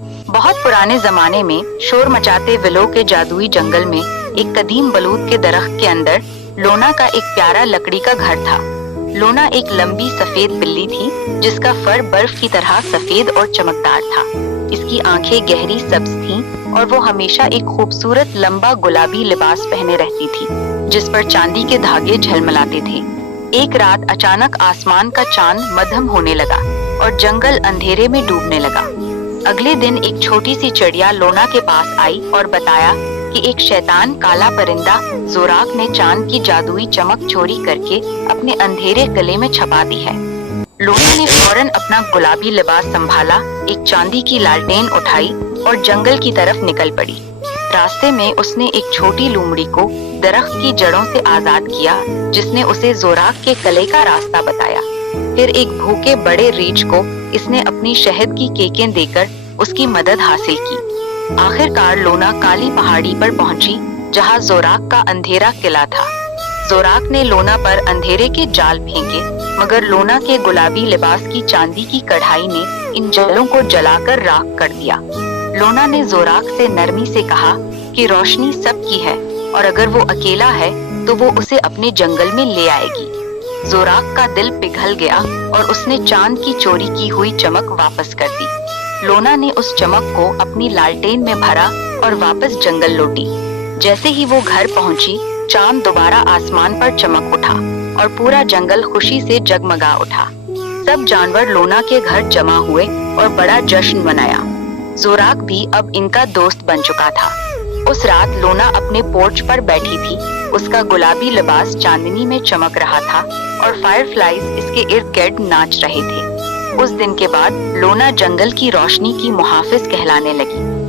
बहुत पुराने जमाने में शोर मचाते विलो के जादुई जंगल में एक कदीम बलूत के दरख्त के अंदर लोना का एक प्यारा लकड़ी का घर था। लोना एक लंबी सफेद बिल्ली थी जिसका फर बर्फ की तरह सफेद और चमकदार था। इसकी आंखें गहरी सब्ज थीं और वो हमेशा एक खूबसूरत लंबा गुलाबी लिबास पहने रहती थी जिस पर चांदी के धागे झलमलाते थे। एक रात अचानक आसमान का चांद मध्यम होने लगा और जंगल अंधेरे में डूबने लगा। अगले दिन एक छोटी सी चिड़िया लोना के पास आई और बताया कि एक शैतान काला परिंदा जोराक ने चांद की जादुई चमक चोरी करके अपने अंधेरे गले में छपा दी है। लोना ने फौरन अपना गुलाबी लिबास संभाला, एक चांदी की लालटेन उठाई और जंगल की तरफ निकल पड़ी। रास्ते में उसने एक छोटी लोमड़ी को दरख्त की जड़ों से आजाद किया जिसने उसे जोराक के कले का रास्ता बताया। फिर एक भूखे बड़े रीछ को इसने अपनी शहद की केकें देकर उसकी मदद हासिल की। आखिरकार लोना काली पहाड़ी पर पहुंची जहां जोराक का अंधेरा किला था। जोराक ने लोना पर अंधेरे के जाल फेंके मगर लोना के गुलाबी लिबास की चांदी की कढ़ाई ने इन जालों को जलाकर राख कर दिया। लोना ने जोराक से नरमी से कहा कि रोशनी सबकी है और अगर वो अकेला है तो वो उसे अपने जंगल में ले आएगी। जोराक का दिल पिघल गया और उसने चांद की चोरी की हुई चमक वापस कर दी। लोना ने उस चमक को अपनी लालटेन में भरा और वापस जंगल लौटी। जैसे ही वो घर पहुंची, चांद दोबारा आसमान पर चमक उठा और पूरा जंगल खुशी से जगमगा उठा। सब जानवर लोना के घर जमा हुए और बड़ा जश्न मनाया। जोराक भी अब इनका दोस्त बन चुका था। उस रात लोना अपने पोर्च पर बैठी थी। उसका गुलाबी लिबास चांदनी में चमक रहा था और फायरफ्लाइज इसके इर्द गिर्द नाच रहे थे। उस दिन के बाद लोना जंगल की रोशनी की मुहाफिज कहलाने लगी।